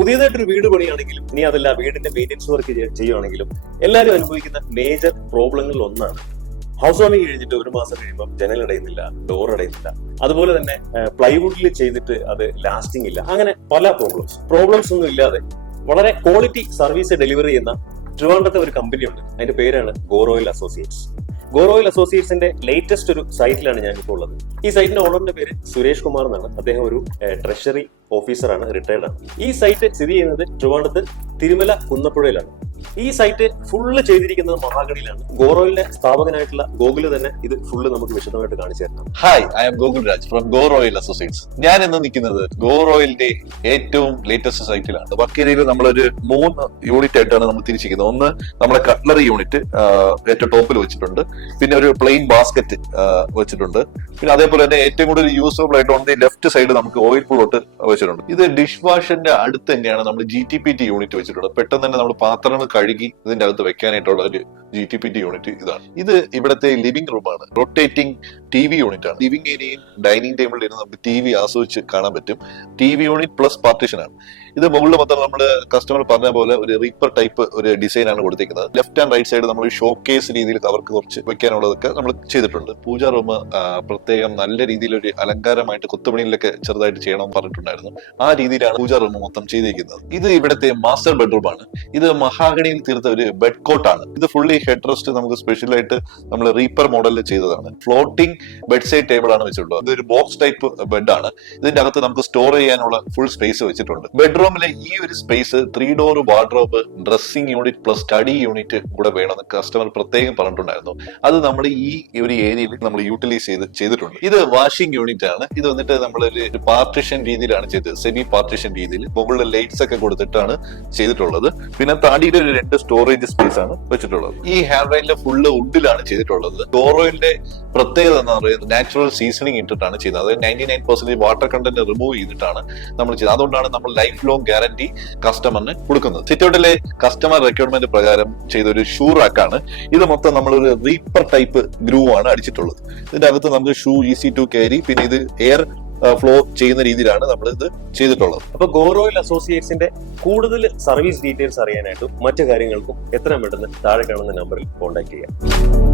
പുതിയതായിട്ടൊരു വീട് പണിയാണെങ്കിലും ഇനി അതല്ല വീടിന്റെ മെയിൻ്റെനൻസ് വർക്ക് ചെയ്യുകയാണെങ്കിലും എല്ലാവരും അനുഭവിക്കുന്ന മേജർ പ്രോബ്ലങ്ങളിൽ ഒന്നാണ് ഹൗസ് വാമിംഗ് കഴിഞ്ഞിട്ട് 1 മാസം കഴിയുമ്പോൾ ജനൽ അടയുന്നില്ല, ഡോർ അടയുന്നില്ല. അതുപോലെ തന്നെ പ്ലൈവുഡിൽ ചെയ്തിട്ട് അത് ലാസ്റ്റിംഗ് ഇല്ല. അങ്ങനെ പല പ്രോബ്ലംസ് ഒന്നും ഇല്ലാതെ വളരെ ക്വാളിറ്റി സർവീസ് ഡെലിവറി ചെയ്യുന്ന ട്രിവാൻഡ്രത്തെ ഒരു കമ്പനിയുണ്ട്. അതിന്റെ പേരാണ് ഗോറോയിൽ അസോസിയേറ്റ്സ്. ഗോറോയിൽ അസോസിയേറ്റ്സിന്റെ ലേറ്റസ്റ്റ് ഒരു സൈറ്റിലാണ് ഞാനിപ്പോൾ ഉള്ളത്. ഈ സൈറ്റിന്റെ ഓണറിന്റെ പേര് സുരേഷ് കുമാർ എന്നാണ്. അദ്ദേഹം ഒരു ട്രഷറി ഓഫീസറാണ്, റിട്ടയർഡ് ആണ്. ഈ സൈറ്റ് സ്ഥിതി ചെയ്യുന്നത് ട്രിവാൻഡ്രത്ത് തിരുമല കുന്നപ്പുഴയിലാണ്. ഈ സൈറ്റ് ഫുള്ള് ചെയ്തിരിക്കുന്നത് മഹാഗണിയിലാണ്. ഗോറോയിലിന്റെ സ്ഥാപകനായിട്ടുള്ള ഗോകുല് തന്നെ ഇത് ഫുള്ള് നമുക്ക് വിശദമായിട്ട് കാണിച്ചു തരണം. Hi, I'm Gokul Raj from ഗോറോയിൽ അസോസിയേറ്റ്സ്. ഞാൻ ഇന്ന് നിൽക്കുന്നത് ഗോറോയിലിന്റെ ഏറ്റവും ലേറ്റസ്റ്റ് സൈറ്റിലാണ്. വക്കീലയിൽ നമ്മളൊരു 3 യൂണിറ്റ് ആയിട്ടാണ് നമ്മൾ തിരിച്ചിരിക്കുന്നത്. ഒന്ന് നമ്മുടെ കട്ട്ലറി യൂണിറ്റ് ഏറ്റവും ടോപ്പിൽ വെച്ചിട്ടുണ്ട്. പിന്നെ ഒരു പ്ലെയിൻ ബാസ്ക്കറ്റ് വെച്ചിട്ടുണ്ട്. പിന്നെ അതേപോലെ തന്നെ ഏറ്റവും കൂടുതൽ യൂസ്ഫുൾ ആയിട്ട് ഓൺ ദി ലെഫ്റ്റ് സൈഡ് നമുക്ക് ഓയിൽ പ്ലോട്ട് വെച്ചിട്ടുണ്ട്. ഇത് ഡിഷ് വാഷിന്റെ അടുത്ത് തന്നെയാണ് നമ്മൾ GTPT യൂണിറ്റ് വെച്ചിട്ടുള്ളത്. പെട്ടെന്ന് തന്നെ നമ്മൾ പാത്രങ്ങൾ കഴുകി ഇതിന്റെ അകത്ത് വെക്കാനായിട്ടുള്ള ഒരു GTPT യൂണിറ്റ് ഇതാണ്. ഇത് ഇവിടുത്തെ ലിവിംഗ് റൂമാണ്. റൊട്ടേറ്റിംഗ് TV യൂണിറ്റ് ആണ്. ലിവിംഗ് ഏരിയയും ഡൈനിങ് ടേബിളിൽ ഇരുന്ന് നമുക്ക് TV ആസ്വദിച്ച് കാണാൻ പറ്റും. TV യൂണിറ്റ് പ്ലസ് പാർട്ടീഷൻ ആണ്. ഇത് മുകളിൽ മൊത്തം നമ്മൾ കസ്റ്റമർ പറഞ്ഞ പോലെ ഒരു റീപ്പർ ടൈപ്പ് ഒരു ഡിസൈൻ ആണ് കൊടുത്തിരിക്കുന്നത്. ലെഫ്റ്റ് ആൻഡ് റൈറ്റ് സൈഡ് നമ്മൾ ഷോക്കേസ് രീതിയിൽ അവർക്ക് കുറച്ച് വെക്കാനുള്ളതൊക്കെ നമ്മൾ ചെയ്തിട്ടുണ്ട്. പൂജാ റൂം പ്രത്യേകം നല്ല രീതിയിൽ ഒരു അലങ്കാരമായിട്ട് കൊത്തുപണിയിലൊക്കെ ചെറുതായിട്ട് ചെയ്യണമെന്ന് പറഞ്ഞിട്ടുണ്ടായിരുന്നു. ആ രീതിയിലാണ് പൂജാ റൂം മൊത്തം ചെയ്തിരിക്കുന്നത്. ഇത് ഇവിടുത്തെ മാസ്റ്റർ ബെഡ്റൂം ആണ്. ഇത് മഹാഗണിയിൽ തീർത്ത ഒരു ബെഡ് കോട്ടാണ്. ഇത് ഫുള്ളി ഹെഡ് റെസ്റ്റ് നമുക്ക് സ്പെഷ്യൽ ആയിട്ട് നമ്മൾ റീപ്പർ മോഡലിൽ ചെയ്തതാണ്. ഫ്ലോട്ടിംഗ് ബെഡ് സൈഡ് ടേബിൾ ആണ് വെച്ചിട്ടുള്ളത്. ഇതൊരു ബോക്സ് ടൈപ്പ് ബെഡ് ആണ്. ഇതിന്റെ അകത്ത് നമുക്ക് സ്റ്റോർ ചെയ്യാനുള്ള ഫുൾ സ്പേസ് വെച്ചിട്ടുണ്ട്. ബെഡ്റൂമിലെ ഈ ഒരു space 3 door wardrobe, dressing unit plus study unit കൂടെ വേണമെന്ന് കസ്റ്റമർ പ്രത്യേകം പറഞ്ഞിട്ടുണ്ടായിരുന്നു. അത് നമ്മൾ ഈ ഒരു ഏരിയയിൽ നമ്മൾ യൂട്ടിലൈസ് ചെയ്തിട്ടുണ്ട്. ഇത് വാഷിംഗ് യൂണിറ്റ് ആണ്. ഇത് വന്നിട്ട് നമ്മൾ ഒരു പാർട്ടിഷൻ രീതിയിലാണ് ചെയ്തത്. സെമി പാർട്ടിഷൻ രീതിയിൽ മുകളിൽ ലൈറ്റ്സ് ഒക്കെ കൊടുത്തിട്ടാണ് ചെയ്തിട്ടുള്ളത്. പിന്നെ താടിയിൽ ഒരു 2 സ്റ്റോറേജ് സ്പേസ് ആണ് വെച്ചിട്ടുള്ളത്. ഈ ഹാൻഡ് റൈലിലെ ഫുള്ള് വുഡിലാണ് ചെയ്തിട്ടുള്ളത്. ഗോറോയിലിന്റെ പ്രത്യേകത എന്ന് പറയുന്നത് നാച്ചുറൽ സീസണിങ് ഇട്ടിട്ടാണ് ചെയ്യുന്നത്. അതായത് 99% വാട്ടർ കണ്ടന്റ് റിമൂവ് ചെയ്തിട്ടാണ് നമ്മൾ ചെയ്തത്. അതുകൊണ്ടാണ് നമ്മൾ ലൈഫ് ലോങ് ഗ്യാരണ്ടി കസ്റ്റമറിന് കൊടുക്കുന്നത്. സിറ്റൗട്ടിലെ കസ്റ്റമർ റിക്വയർമെന്റ് പ്രകാരം ചെയ്ത ഒരു ഷൂ റാക്കാണ്. ഇത് മൊത്തം നമ്മളൊരു റീപ്പർ ടൈപ്പ് ഗ്രൂവ് ആണ് അടിച്ചിട്ടുള്ളത്. ഇതിന്റെ അകത്ത് നമുക്ക് ഷൂ ഈസി ടു ക്യാരി, പിന്നെ ഇത് എയർ ഫ്ലോ ചെയ്യുന്ന രീതിയിലാണ് നമ്മൾ ഇത് ചെയ്തിട്ടുള്ളത്. അപ്പൊ ഗോറോയിൽ അസോസിയേറ്റ്സിന്റെ കൂടുതൽ സർവീസ് ഡീറ്റെയിൽസ് അറിയാനായിട്ടും മറ്റു കാര്യങ്ങൾക്കും എത്രയും പെട്ടെന്ന് താഴെ കാണുന്ന നമ്പറിൽ കോൺടാക്ട് ചെയ്യാം.